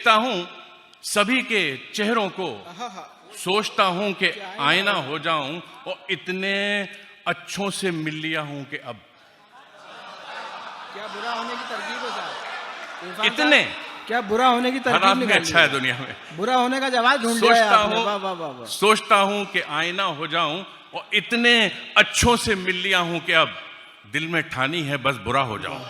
देखता हूं सभी के चेहरों को, सोचता हूं कि आईना हो जाऊं और इतने अच्छों से मिल लिया हूं कि अब क्या बुरा होने की तरकीब है साहब? इतने क्या बुरा होने की हर तरकीब आदमी निकाली अच्छा है दुनिया में। बुरा होने का जवाब ढूंढ लिया है सोचता आपने। वाह वाह वाह हूं वाह। सोचता हूं कि आईना हो जाऊं और इतने अच्छों से मिल लिया हूं कि अब दिल में ठानी है बस बुरा हो जाऊं।